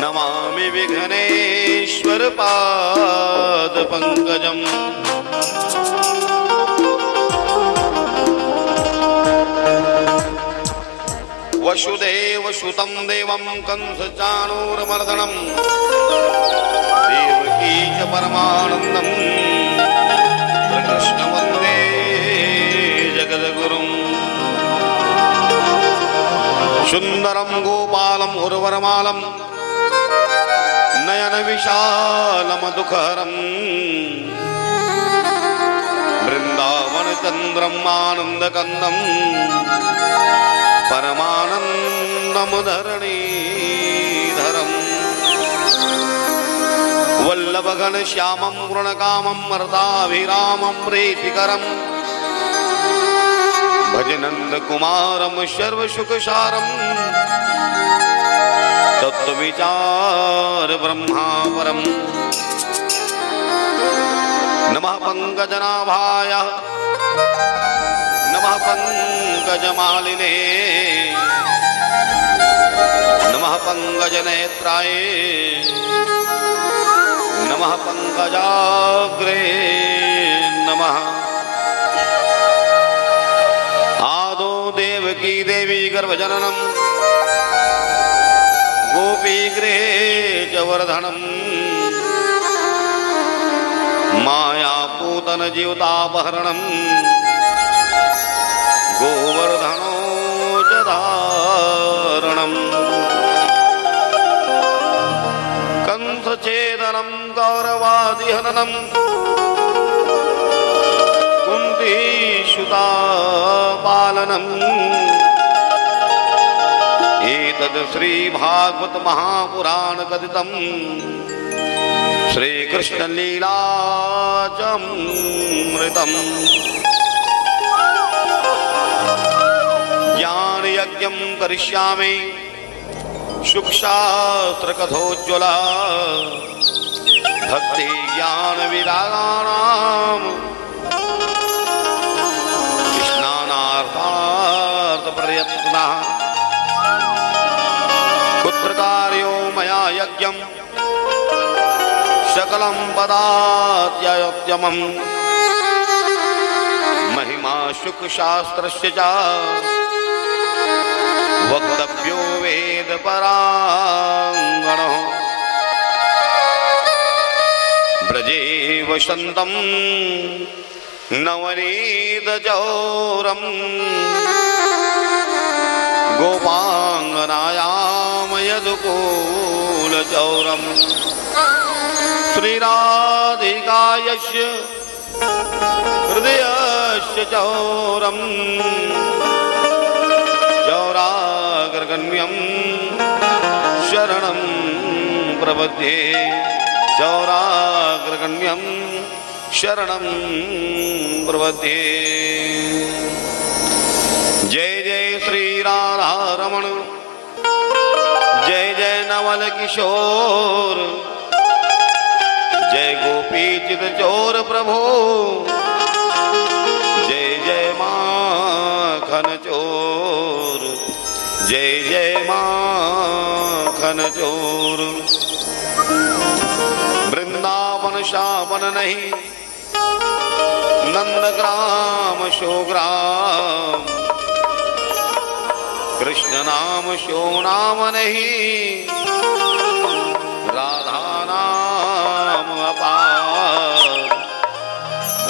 नमामि विघ्नेश्वर पाद पंकजम् वसुदेव सुतं देवं कंसचाणूरमर्दनं देवकी च परमानन्दं कृष्ण वन्दे जगद्गुरुं सुन्दरं गोपालं उर्वरमालं नयन विशालमधुकरं वृंदावन चंद्रम आनंदकंदम परमानंदमुधरणीधरम् वल्लभगण श्यामं वृणकामं मर्दाभिरामं प्रीतिकरं भज नन्दकुमारं सर्वसुखसारं तत्त्वविचार ब्रह्मापरम् नमः पंकजनाभाय नमः पंकजमालिने नमः पंकजनेत्राय नमः पंकजाग्रे नमः आदो देवकी देवी गर्भजननम् गोपीगृहे च वर्धनम् मायापूतन जीवतापहरणम् गोवर्धनो च धारणम् कंसछेदनं गौरवादिहननं कुन्तीसुतापालनम् एतद् श्रीभागवत महापुराण कथितं श्रीकृष्णलीलाचमृतम् ज्ञान यज्ञं करिष्यामि सुखशास्त्र कथोज्ज्वला भक्ति ज्ञान विरागाणां स्नानार्थार्थ प्रयत्नः कुत्रकार्यो मया यज्ञं सकलं पदात्ययत्यमम् महिमा सुखशास्त्रस्य च वक्तव्यो वेद परांगणः ब्रजे वसन्तं नवनीतचौरं गोपाङ्गनायां यदुकूलचौरं श्रीराधिकायस्य हृदयस्य चौरम् चौराग्रगण्यं शरणं प्रपद्ये चौराग्रगण्यं शरणं प्रपद्ये जय जय श्री राधा रमण जय जय नवल किशोर जय गोपी चित चोर प्रभो जय जय माखन चोर जय जय माखन चोर वृंदावन शावन नहीं नंदग्राम शोग्राम कृष्ण नाम शो नाम नहीं राधा नाम अपार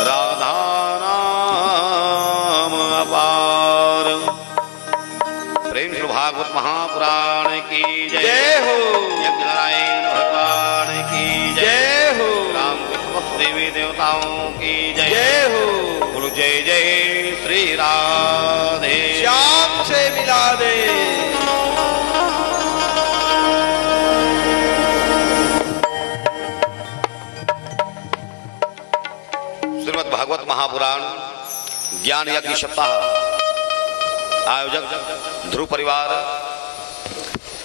राधा नाम अपार। प्रेम से भागवत महापुराण की जय हो यज्ञनारायण भगवान की जय हो राम कृष्ण देवी देवताओं की जय हो बोलो जय जय श्री राधे श्याम से मिला दे। श्रीमद् भागवत महापुराण ज्ञान यज्ञ सप्ताह आयोजक ध्रुव परिवार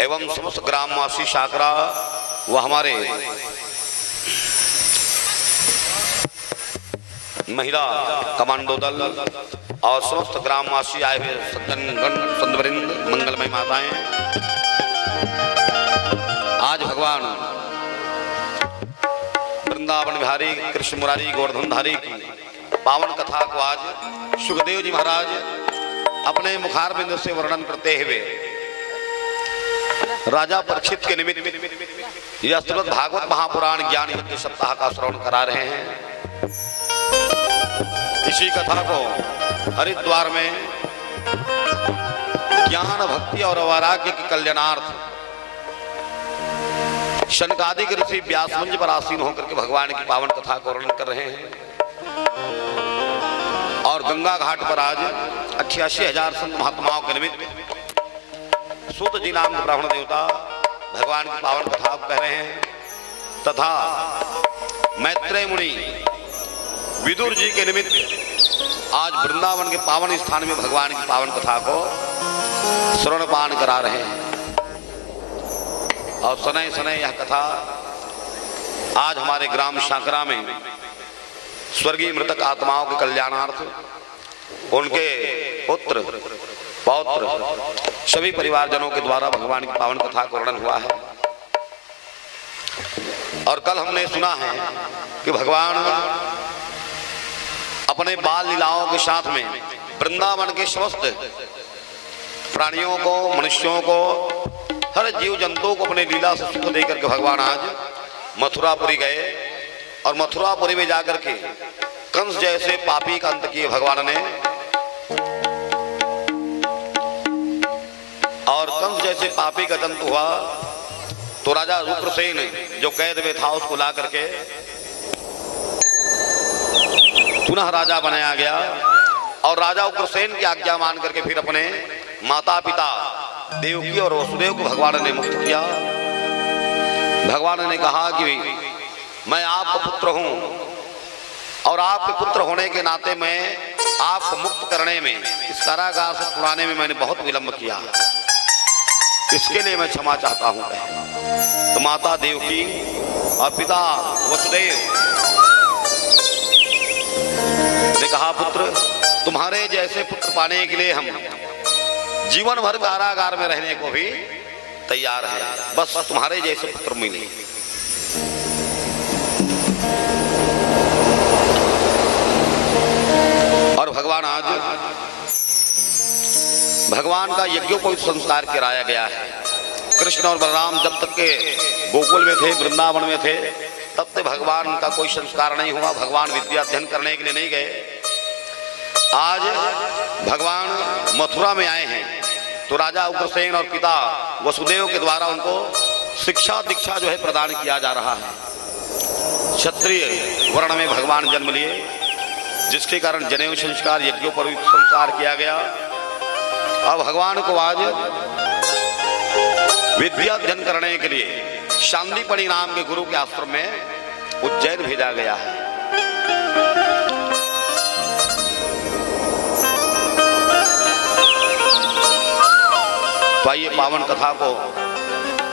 एवं समस्त ग्रामवासी शाकरा व हमारे महिला कमांडो दल और समस्त ग्रामवासी आए हुए सज्जनगण संतवृंद मंगलमय माताएं, आज भगवान वृंदावन बिहारी कृष्ण मुरारी गोवर्धनधारी की पावन कथा को आज सुखदेव जी महाराज अपने मुखारबिंद से वर्णन करते हुए राजा परीक्षित के निमित्त यह श्रीमद् भागवत महापुराण ज्ञान यज्ञ सप्ताह का श्रवण करा रहे हैं। इसी कथा को हरिद्वार में ज्ञान भक्ति और वैराग्य के कल्याणार्थ शनकादिक ऋषि व्यासमंज पर आसीन होकर के भगवान की पावन कथा को वर्णन कर रहे हैं। और गंगा घाट पर आज 88,000 संत महात्माओं के निमित्त सूत जी नाम के ब्राह्मण देवता भगवान की पावन कथा को कह रहे हैं तथा मैत्रेय मुनि विदुर जी के निमित्त आज वृंदावन के पावन स्थान में भगवान की पावन कथा को श्रवणपान करा रहे हैं। और सनय सनय यह कथा आज हमारे ग्राम शाकरा में स्वर्गीय मृतक आत्माओं के कल्याणार्थ उनके पुत्र पौत्र सभी परिवारजनों के द्वारा भगवान की पावन कथा का वर्णन हुआ है। और कल हमने सुना है कि भगवान अपने बाल लीलाओं के साथ में वृंदावन के समस्त प्राणियों को, मनुष्यों को, हर जीव जंतुओं को अपने लीला से सुख देकर के भगवान आज मथुरापुरी गए और मथुरापुरी में जाकर के कंस जैसे पापी का अंत किए भगवान ने। और कंस जैसे पापी का अंत हुआ तो राजा रुद्रसेन जो कैद में था उसको ला करके पुनः राजा बनाया गया। और राजा उग्रसेन की आज्ञा मान करके फिर अपने माता पिता देवकी और वसुदेव को भगवान ने मुक्त किया। भगवान ने कहा कि मैं आपका पुत्र हूं और आपके पुत्र होने के नाते मैं आपको मुक्त करने में, इस कारागार से छुड़ाने में मैंने बहुत विलंब किया, इसके लिए मैं क्षमा चाहता हूं। तो माता देवकी और पिता वसुदेव ने कहा पुत्र तुम्हारे जैसे पुत्र पाने के लिए हम जीवन भर कारागार में रहने को भी तैयार है, बस तुम्हारे जैसे पुत्र मिले। और भगवान आज भगवान का यज्ञोपवीत संस्कार कराया गया है। कृष्ण और बलराम जब तक के गोकुल में थे, वृंदावन में थे, तब तक भगवान का कोई संस्कार नहीं हुआ। भगवान विद्या अध्ययन करने के लिए नहीं गए। आज भगवान मथुरा में आए हैं तो राजा उग्रसेन और पिता वसुदेव के द्वारा उनको शिक्षा दीक्षा जो है प्रदान किया जा रहा है। क्षत्रिय वर्ण में भगवान जन्म लिए, जिसके कारण जनेऊ संस्कार, यज्ञोपवीत संस्कार किया गया। अब भगवान को आज विद्या अध्ययन करने के लिए शांतिपणि नाम के गुरु के आश्रम में उज्जैन भेजा गया है। तो आइए पावन कथा को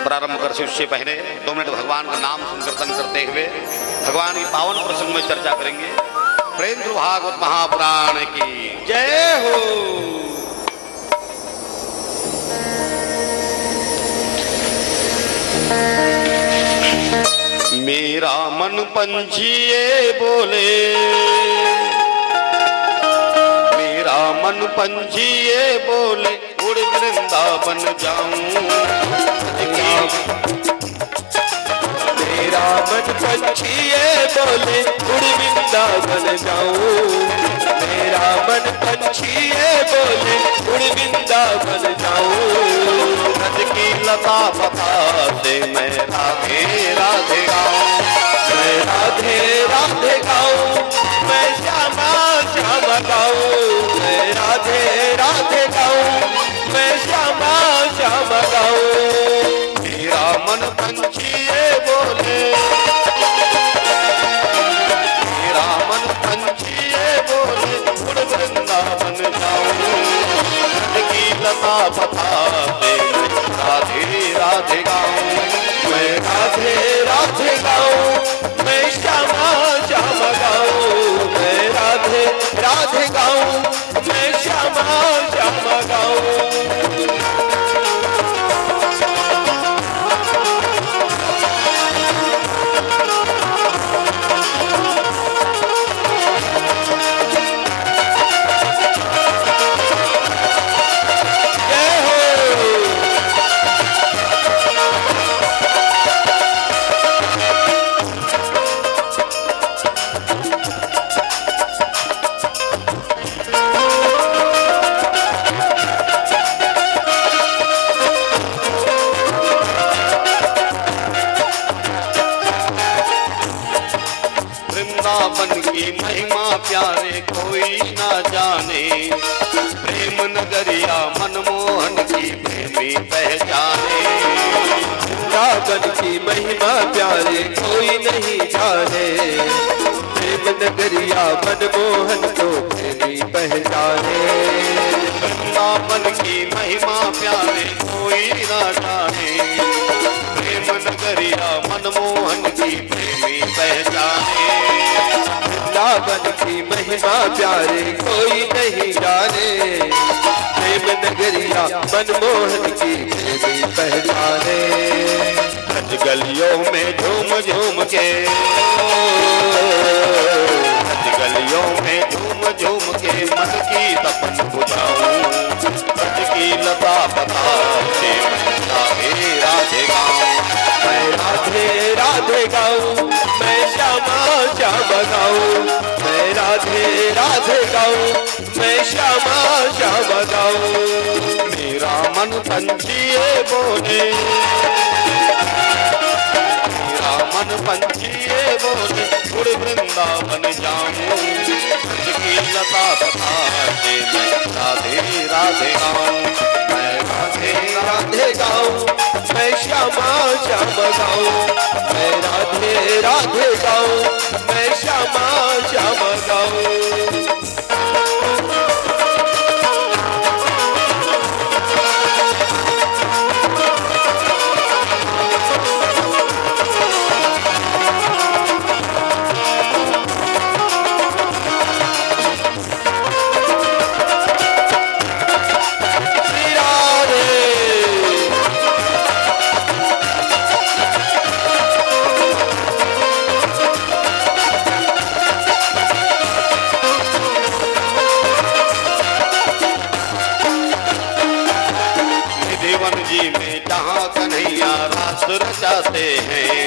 प्रारंभ कर से उससे पहले 2 मिनट भगवान का नाम संकीर्तन करते हुए भगवान की पावन प्रसंग में चर्चा करेंगे। प्रेम श्री भागवत महापुराण की जय हो। मेरा मन पंछी बोले, मेरा मन पंछी बोले उड़ वृंदावन जाऊं। मेरा मन पंछी बोले उड़ वृंदावन जाऊं। मेरा मन पंछी बोले उड़ वृंदावन जाऊं। नद की लता पता से मैं राधे राधे गाऊं। मैं राधे राधे गाऊं, मैं श्यामा श्यामा गाऊं। मैं राधे राधे गाऊं, मैं श्यामा श्यामा गाऊं। मेरा मन पंछी बोले, मेरा मन पंछी बोले उड़ वृंदावन जाऊं। नद की लता पता से राधे राधे राधे गाऊं मैं श्यामा श्याम गाऊं, मैं राधे राधे गाऊं मैं श्यामा श्याम गाऊं। वृंदावन की महिमा प्यारे कोई ना जाने, प्रेम नगरिया मनमोहन की प्रेमी पहचाने। वृंदावन की महिमा प्यारे कोई नहीं जाने, प्रेम नगरिया मनमोहन को प्रेमी पहचाने। वृंदावन की महिमा प्यारे कोई ना जाने, प्रेम नगरिया मनमोहन की प्रेमी पहचाने। वृंदावन की महिमा प्यारे कोई नहीं जाने, प्रेम नगरिया मनमोहन की प्रेमी पहचाने। ब्रज गलियों में झूम झूम के, ब्रज गलियों में झूम झूम के मन की तपन बुझाऊं, ब्रज की लता पता से राधे राधे गाऊं, मैं राधे राधे गाऊं मैं श्यामा श्याम गाऊं, मैं राधे राधे गाऊं मैं श्यामा श्याम गाऊं। मेरा मन पंछिए बोले, मेरा मन पंछिए बोले, उड़ वृंदावन जाऊं, ब्रज की लता पता से मैं राधे राधे गाऊं, मैं राधे राधे गाऊं मैं श्यामा श्याम गाऊं, मैं राधे राधे गाऊं मैं श्यामा श्याम गाऊं। रचाते हैं,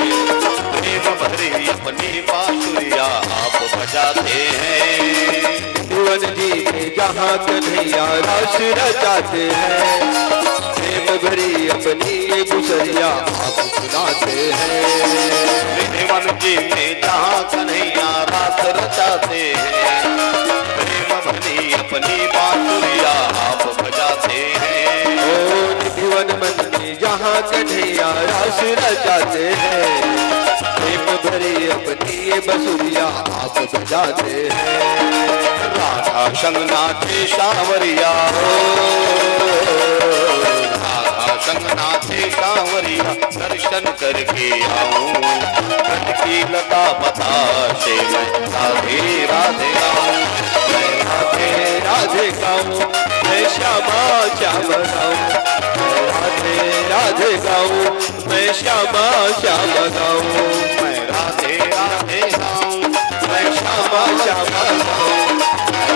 प्रेम भरी अपनी बांसुरिया आप बजाते हैं। भुवन जी में जहाँ कन्हैया रास रचाते हैं, प्रेम भरी अपनी बांसुरिया आप सुनाते हैं। भुवन जी में जहाँ कन्हैया रास रचाते हैं, प्रेम भरी अपनी बांसुरिया आप बजाते हैं। ओ भुवन मन में जहाँ कन्हैया रास रचाते हैं, प्रेम भरी अपनी बांसुरिया आप बजाते हैं। राधा संग नाचे सांवरिया हो, राधा संग नाचे सांवरिया, दर्शन करके आऊं, ब्रज की लता पता से मैं राधे राधे गाऊं, मैं राधे राधे गाऊं मैं श्यामा श्याम गाऊं, मैं राधे राधे गाऊं मैं श्यामा श्याम गाऊं, मैं राधे राधे गाऊं मैं श्यामा श्याम गाऊं,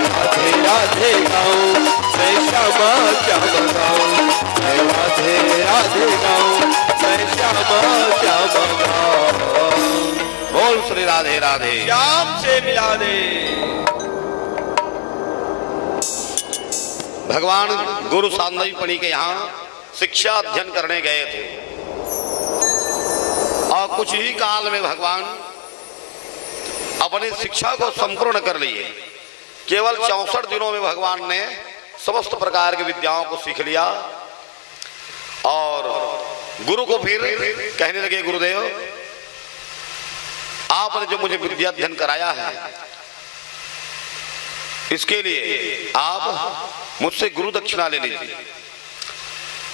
राधे राधे गाऊं मैं श्यामा श्याम गाऊं, मैं राधे राधे गाऊं मैं श्यामा श्याम गाऊं। बोल श्री राधे राधे। श्याम से मिला दे। भगवान गुरु सांदीपनि के यहाँ शिक्षा अध्ययन करने गए थे और कुछ ही काल में भगवान अपनी शिक्षा को संपूर्ण कर लिए। केवल 64 दिनों में भगवान ने समस्त प्रकार की विद्याओं को सीख लिया और गुरु को फिर कहने लगे, गुरुदेव आपने जो मुझे विद्या अध्ययन कराया है इसके लिए आप मुझसे गुरु दक्षिणा ले लीजिए।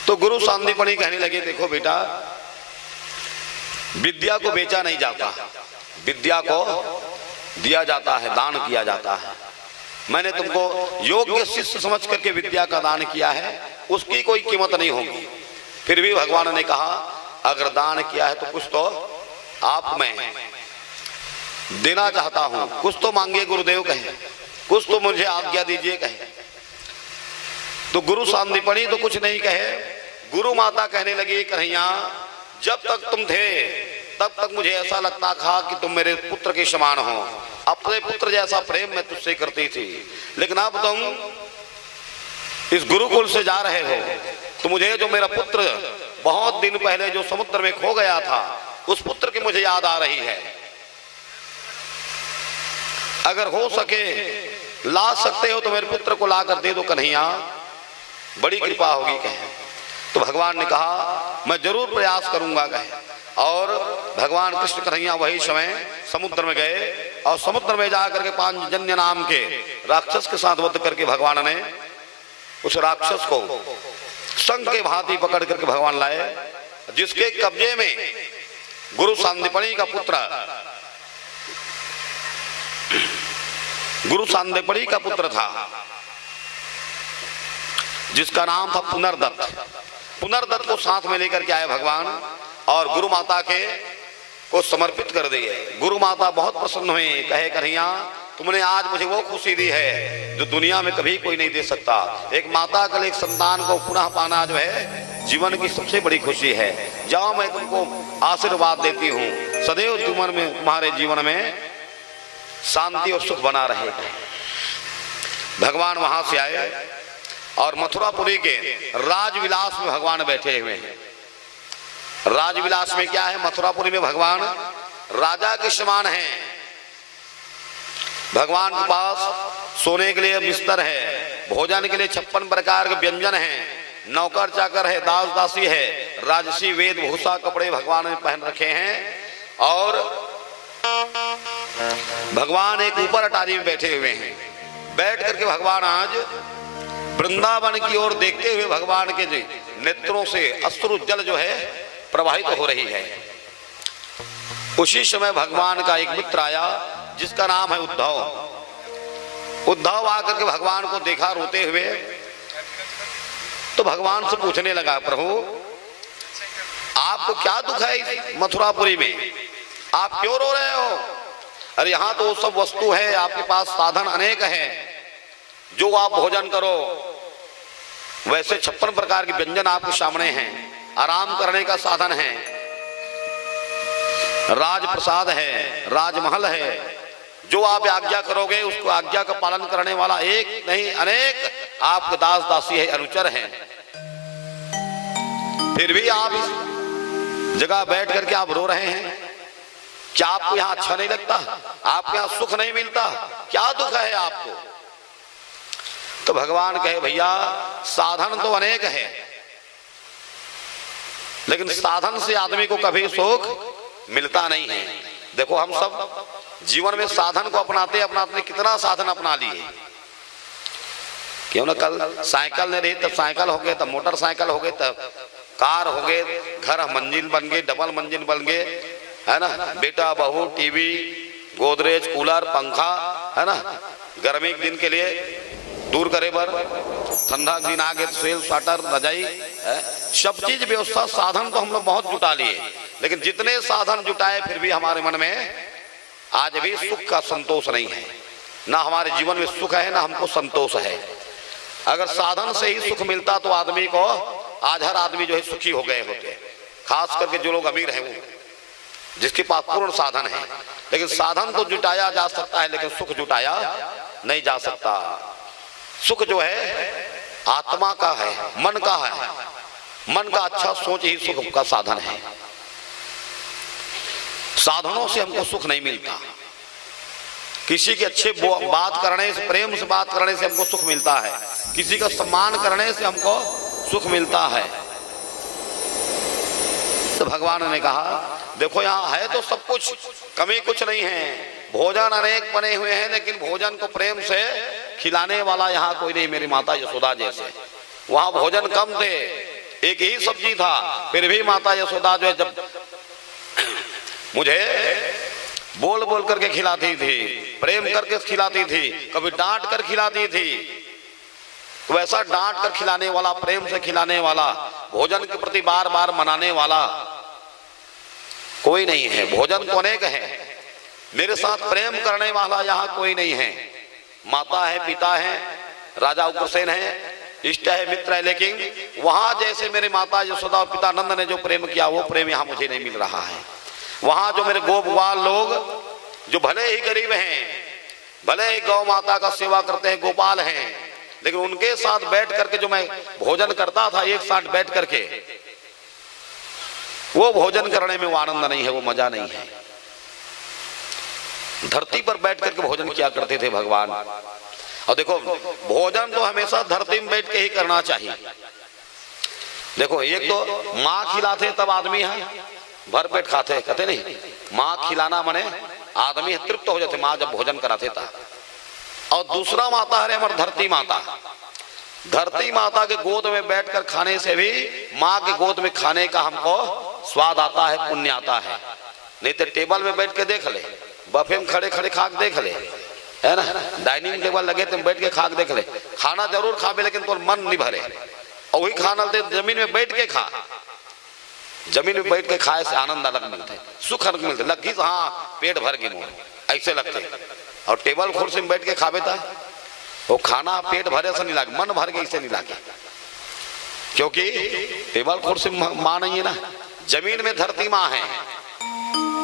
तो गुरु सांदीपनि कहने लगे, देखो बेटा विद्या को बेचा नहीं जाता, विद्या को दिया जाता है, दान किया जाता है। मैंने तुमको योग्य शिष्य समझ करके विद्या का दान किया है, उसकी कोई कीमत नहीं होगी। फिर भी भगवान ने कहा अगर दान किया है तो कुछ तो आप मैं देना चाहता हूं, कुछ तो मांगिए गुरुदेव कहे, कुछ तो मुझे आज्ञा दीजिए कहे। तो गुरु सांदीपनी तो कुछ नहीं कहे। गुरु माता कहने लगी कन्हैया जब तक तुम थे तब तक मुझे ऐसा लगता था कि तुम मेरे पुत्र के समान हो, अपने पुत्र जैसा प्रेम मैं तुझसे करती थी, लेकिन अब तुम इस गुरुकुल से जा रहे हो तो मुझे जो मेरा पुत्र बहुत दिन पहले जो समुद्र में खो गया था उस पुत्र की मुझे याद आ रही है। अगर हो सके ला सकते हो तो मेरे पुत्र को ला कर दे दो कन्हैया, बड़ी कृपा होगी कहे। तो भगवान ने कहा मैं जरूर प्रयास करूंगा कहे। और भगवान कृष्ण कन्हैया वही समय समुद्र में गए और समुद्र में जाकर के पांचजन्य नाम के राक्षस के साथ वध करके भगवान ने उस राक्षस को संग के भांति पकड़ करके भगवान लाए, जिसके कब्जे में गुरु सांदीपनी का पुत्र था, जिसका नाम था पुनर्दत्त। पुनर्दत्त को साथ में लेकर के आए भगवान और गुरु माता के को समर्पित कर दिए। गुरु माता बहुत प्रसन्न हुई, कहे कन्हैया तुमने आज मुझे वो खुशी दी है जो दुनिया में कभी कोई नहीं दे सकता। एक माता का एक संतान को पुनः पाना जो है जीवन की सबसे बड़ी खुशी है। जाओ मैं तुमको आशीर्वाद देती हूँ, सदैव जीवन में तुम्हारे जीवन में शांति और सुख बना रहेगा। भगवान वहां से आए और मथुरापुरी के राजविलास में भगवान बैठे हुए हैं। राजविलास में क्या है, मथुरापुरी में भगवान राजा के समान हैं। भगवान के पास सोने के लिए बिस्तर है, भोजन के लिए 56 प्रकार के व्यंजन हैं, नौकर चाकर है, दास दासी है, राजसी वेद भूषा कपड़े भगवान ने पहन रखे हैं। और भगवान एक ऊपर अटारी में बैठे हुए हैं। बैठ करके भगवान आज वृंदावन की ओर देखते हुए भगवान के नेत्रों से अश्रु जल जो है प्रवाहित हो रही है। उसी समय भगवान का एक मित्र आया जिसका नाम है उद्धव। उद्धव आकर के भगवान को देखा रोते हुए, तो भगवान से पूछने लगा प्रभु आपको क्या दुख है इस मथुरापुरी में, आप क्यों रो रहे हो? अरे यहाँ तो सब वस्तु है, आपके पास साधन अनेक हैं, जो आप भोजन करो वैसे 56 प्रकार के व्यंजन आपके सामने हैं, आराम करने का साधन है, राजप्रसाद है, राजमहल है, जो आप आज्ञा करोगे उसको आज्ञा का पालन करने वाला एक नहीं अनेक आपके दास दासी है, अनुचर हैं। फिर भी आप इस जगह बैठ करके आप रो रहे हैं, क्या आपको यहाँ अच्छा नहीं लगता? आपको यहाँ सुख नहीं मिलता? क्या दुख है आपको? तो भगवान कहे भैया साधन तो अनेक है, लेकिन साधन से आदमी को कभी सुख मिलता नहीं है। देखो हम सब जीवन में साधन को अपनाते अपनाते कितना साधन अपना लिए, क्यों ना कल साइकिल नहीं रही तब साइकिल हो गए, तब मोटरसाइकिल हो गए, तब कार हो गए, घर मंजिल बन गए, डबल मंजिल बन गए, है ना, बेटा बहू, टीवी, गोदरेज, कूलर, पंखा, है ना, गर्मी के दिन के लिए दूर करे बर, ठंडा दिन आ गए सेल स्वेटर रजाई, सब चीज व्यवस्था साधन तो हम लोग बहुत जुटा लिए, लेकिन जितने साधन जुटाए फिर भी हमारे मन में आज भी सुख का संतोष नहीं है। ना हमारे जीवन में सुख है ना हमको संतोष है। अगर साधन से ही सुख मिलता तो आदमी को आज हर आदमी जो है सुखी हो गए होते, खास करके जो लोग अमीर हैं वो, जिसके पास पूर्ण साधन है। लेकिन साधन तो जुटाया जा सकता है लेकिन सुख जुटाया नहीं जा सकता। सुख जो है आत्मा का है, मन का है, मन का अच्छा सोच ही सुख का साधन है। साधनों से हमको सुख नहीं मिलता, किसी के अच्छे बात करने से, प्रेम से बात करने से हमको सुख मिलता है, किसी का सम्मान करने से हमको सुख मिलता है। तो भगवान ने कहा देखो यहाँ है तो सब कुछ, कमी कुछ नहीं है, भोजन अनेक बने हुए हैं, लेकिन भोजन को प्रेम से खिलाने वाला यहाँ कोई नहीं, मेरी माता यशोदा जैसे। वहां भोजन कम थे, एक ही सब्जी था, फिर भी माता यशोदा जो है जब मुझे बोल बोल करके खिलाती थी, प्रेम करके खिलाती थी, कभी डांट कर खिलाती थी। तो वैसा डांट कर खिलाने वाला, प्रेम से खिलाने वाला, भोजन के प्रति बार बार मनाने वाला कोई नहीं है। भोजन तो अनेक है, मेरे साथ प्रेम करने वाला यहाँ कोई नहीं है। माता है, पिता है, राजा उग्रसेन है, इष्ट है, मित्र है, लेकिन वहां जैसे मेरे माता यशोदा और पिता नंद ने जो प्रेम किया वो प्रेम यहाँ मुझे नहीं मिल रहा है। वहां जो मेरे गोप ग्वाल लोग जो भले ही गरीब हैं, भले ही गौ माता का सेवा करते हैं, गोपाल हैं, लेकिन उनके साथ बैठ करके जो मैं भोजन करता था एक साथ बैठ करके, वो भोजन करने में वो आनंद नहीं है, वो मजा नहीं है। धरती पर बैठ करके भोजन किया करते थे भगवान। और देखो भोजन तो हमेशा धरती में बैठ के ही करना चाहिए। देखो एक तो माँ खिलाते तब आदमी है भर पेट खाते, कहते नहीं माँ खिलाना मने आदमी तृप्त हो जाते माँ जब भोजन कराते था। और दूसरा माता है हमारी धरती माता। धरती माता के गोद में बैठकर खाने से भी माँ के गोद में खाने का हमको स्वाद आता है, पुण्य आता है। नहीं तो टेबल में बैठ के देख ले, बफे में खड़े खड़े खा के देख ले, है ना, डाइनिंग टेबल लगे तुम बैठ के खा के देख ले, खाना जरूर खावे लेकिन तो मन नहीं भरे। और वही खाना जमीन में बैठ के खा, जमीन में बैठ के खाए से आनंद अलग मिलते, सुख अलग मिलते, लगी हाँ पेट भर गई ऐसे लगते। और टेबल कुर्सी में बैठ के खावे था वो खाना पेट भरे से नहीं लागे, मन भर के इसे नहीं लागे, क्योंकि टेबल कुर्सी माँ नहीं है ना, जमीन में धरती माँ है।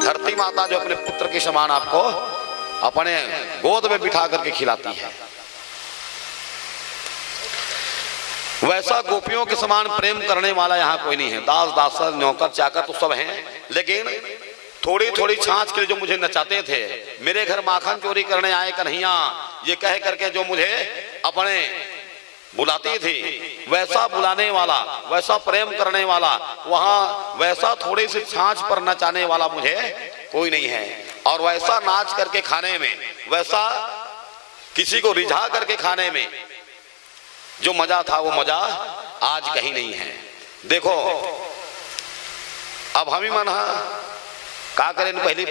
धरती माता जो अपने पुत्र के समान आपको अपने गोद में बिठा करके खिलाती है। वैसा गोपियों के समान प्रेम करने वाला यहाँ कोई नहीं है। दास दासर नौकर चाकर तो सब हैं, लेकिन थोड़ी थोड़ी छाछ के लिए जो मुझे नचाते थे, मेरे घर माखन चोरी करने आए कन्हैया ये कह करके जो मुझे अपने बुलाती थी, वैसा बुलाने वाला, वैसा प्रेम करने वाला, वहां वैसा थोड़ी सी छाछ पर नचाने वाला मुझे कोई नहीं है। और वैसा नाच करके खाने में, वैसा किसी को रिझा करके खाने में जो मजा था वो मजा आज कहीं नहीं है। देखो अब हम ही मन का करें, पहले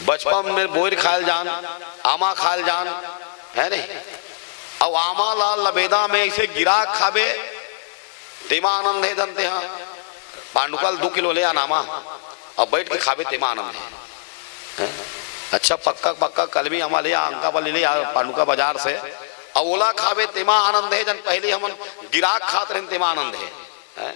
बचपन में बोर खायल जान, आमा खायल जान, है नहीं, अब आमा लाल लबेदा में ऐसे गिरा खाबे तेमा आनंद है जनते हाँ। पांडुकल 2 किलो ले आनामा और बैठ के खाबे तेमा आनंद है। अच्छा पक्का पक्का कल भी हमारे अंका पर ले पांडुका बाजार से और ओला खाबे तेमा आनंद है जन पहले हम गिराक खाते रहे तेमा आनंद है।